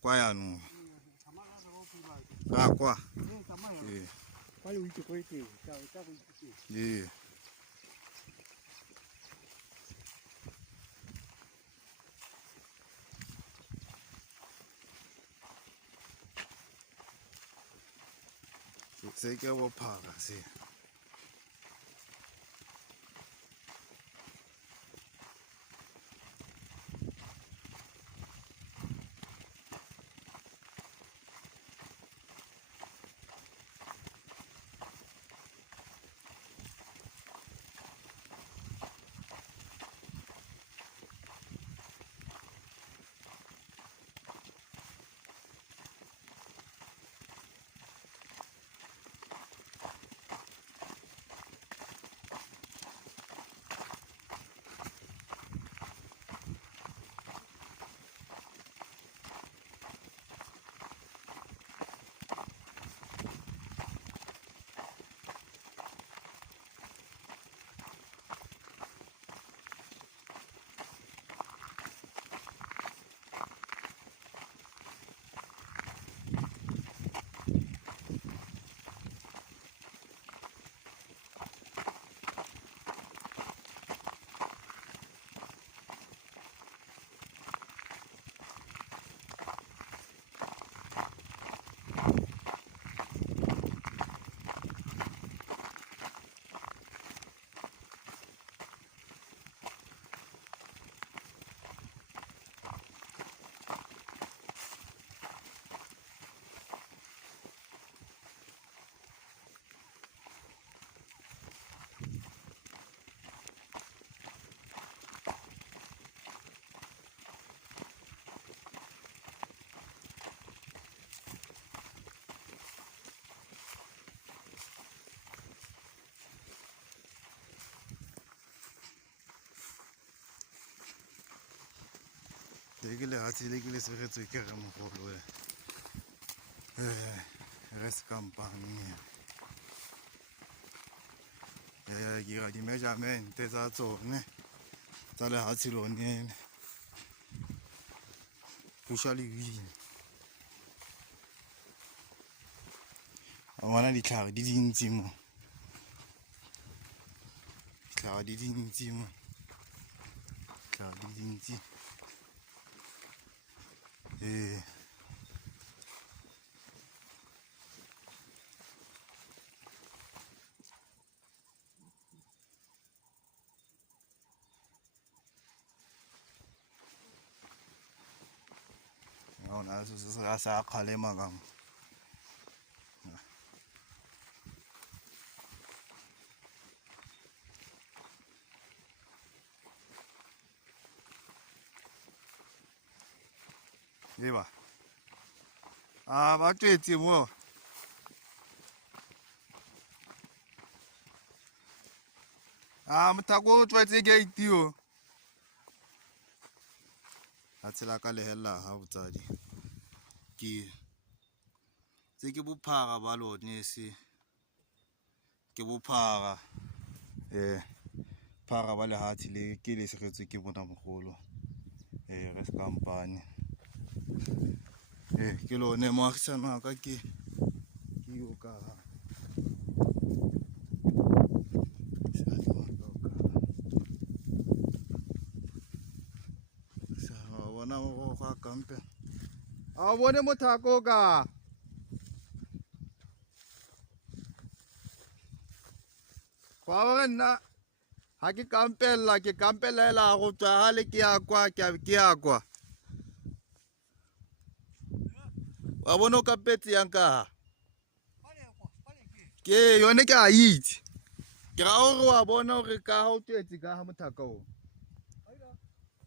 Kwa yanu. Kwa. Yeah. Take our power, see. Legile hati legile seretso ke re mogolo re se kampane ke ra di measurement tsa tsone tsa le hati lone usually win a di tlhare di dintsi mo tlhare di dintsi mo tlhare di dintsi Ona sa khalema kam Eba ba twetse mo mthako o twetse gate yo a tsela ka lehella ha botsadi ke tse ke bophara ba lone se ke bophara phara ba le hati le ke le segetse ke bona mogolo re se kampane ke lone moagisano wa ka ke yo ka bona go ga kampe a bone mothako ka kwa ba nna ha ke kampela go tswa ha le ke ya kwa wa bona o kapetse yang ka ke yone ke a itse ke ra gore wa bona gore ka ha o twetse ka ha mothako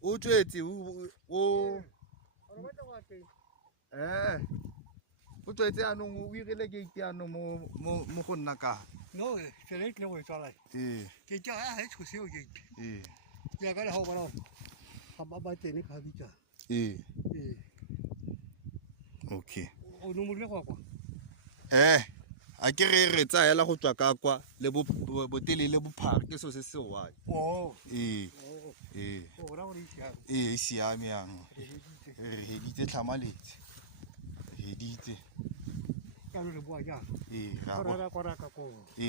o twetse o twetse anong o irile gate ano mo go nna ka no se le go tsala ke tja ha tsho seo gate ya ka le ha bona ga ba tsene ka bitsa okay o no mo le kwa a ke re tsayela go tswa ka kwa le botelele bophara ke so se se wai e siame yang re heditse tlhamaletse heditse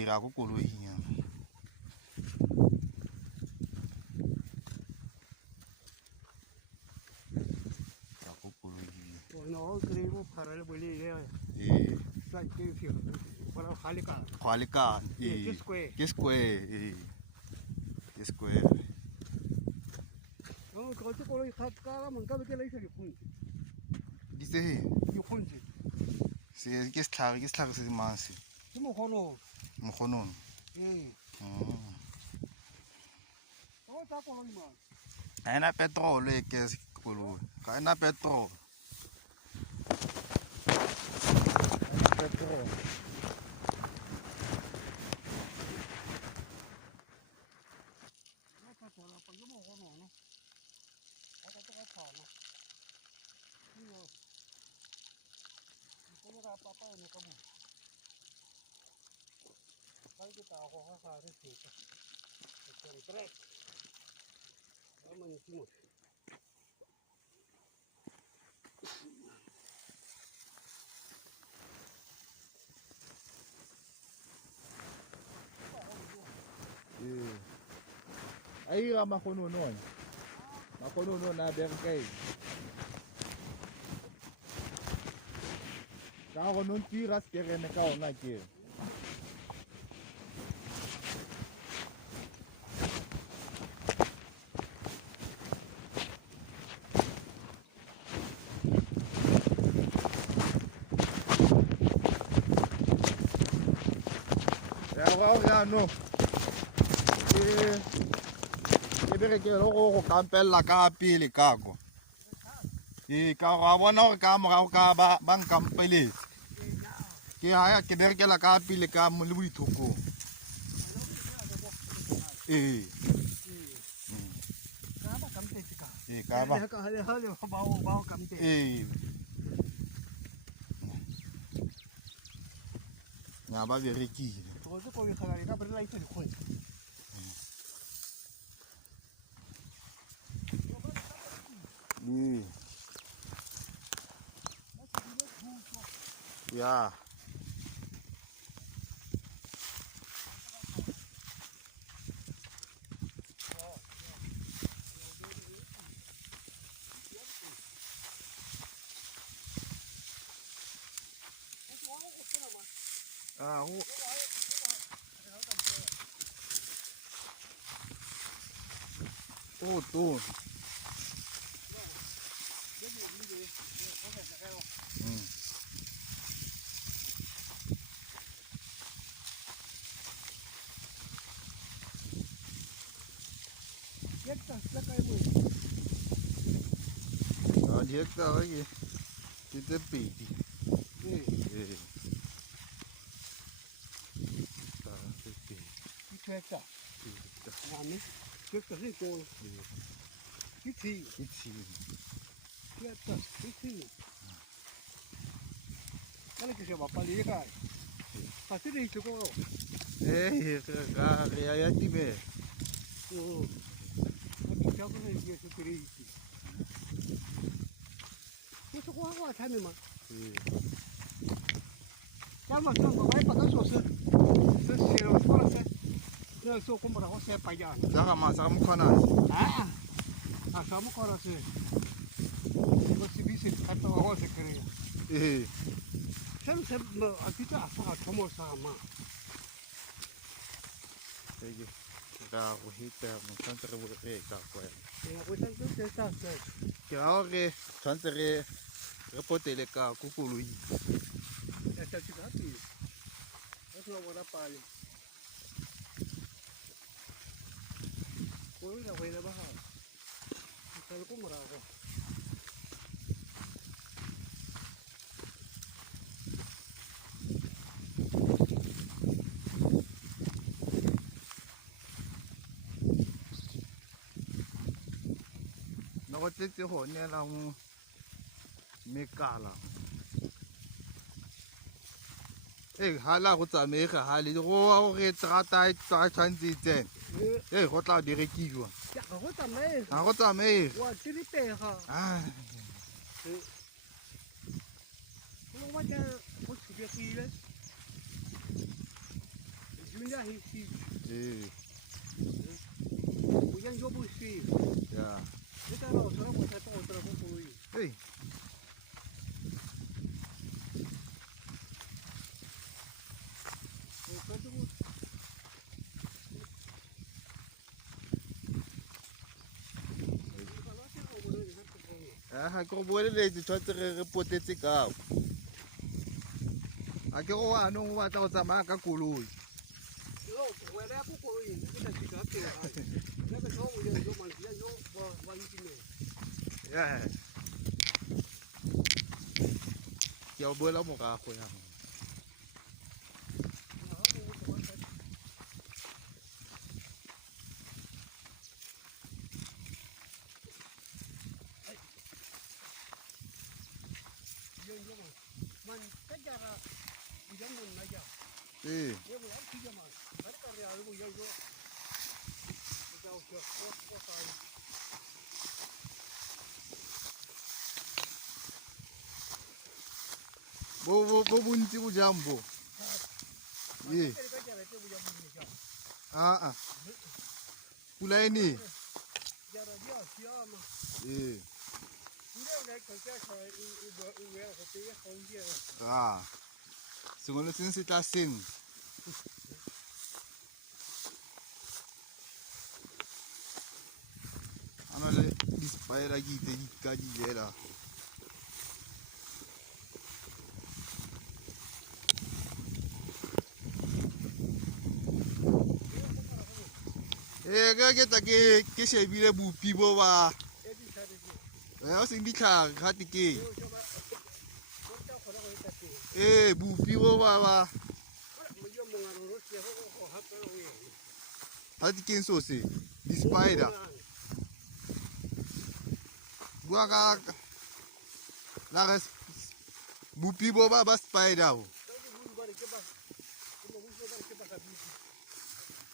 ra go koloing yang ke square ke square di se ke setlhare se mang se mogonong ga ena petrol e ke koloi ga ena petrol ai ga magonono na berkay ka go non tira skerene ka ona ke ya no ke berekele go kampella ka pele ka kwa ka ga bona gore ka morago ka ba nkampeletse ke haya ke berekela ka pele ka mo le boithokong ka ba nya ba berekile ya tuh dia tak lagi kita pergi Saka mukona. Sama kora se. Você visse até a rosa queria. Sempre aqui tá a tomar sama. Oke, kita hita mencantere ka kwa. Kira gore tshwantsere re potele ka kukoloi. Esta chigati. Es una buena pali. Koy la buena baja. Sal ko marago. No tletse go nela mo mekala hala go tsamega hale go re trata tsa tshwantsitseng go tla direkiwa ya go tsamega ga go tsamega wa tsilipega go wa ka go tshubegile junior hisi o yang jo bo si ya le ka ro tsara go tsata o tsara go go ga ke go boeleletse tshwanetse re potetse kao a ke go anong o batla go tsamaya ka koloi ke a boela morago ya bo bontsi bo jang bo pula e ne sengwe le sengwe se tla sentle a na le di-spider ke itse di ka di jela ke tla ke shebile bopi bo ba o seng ditlhare gate ke bopi bo ba gate keng so se di-spider bua ka la re bopi bo ba spider bo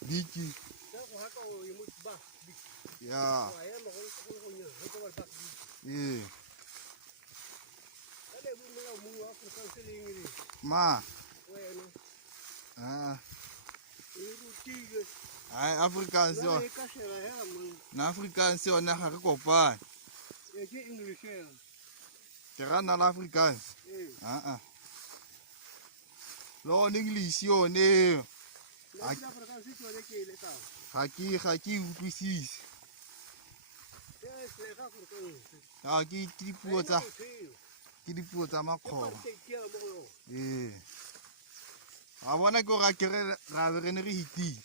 diki ya ma Afrikaans yona na Afrikaans yona ga re kopane ke rana la Afrikaans lo English yone ga ke utlwisise ke dipuo tsa makgoba a bona ke ga ke ra be re ne re hitile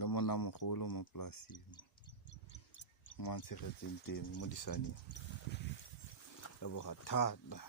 le monna mogolo mo polasing mo ntshegetseng teng mo disaneng leboga thata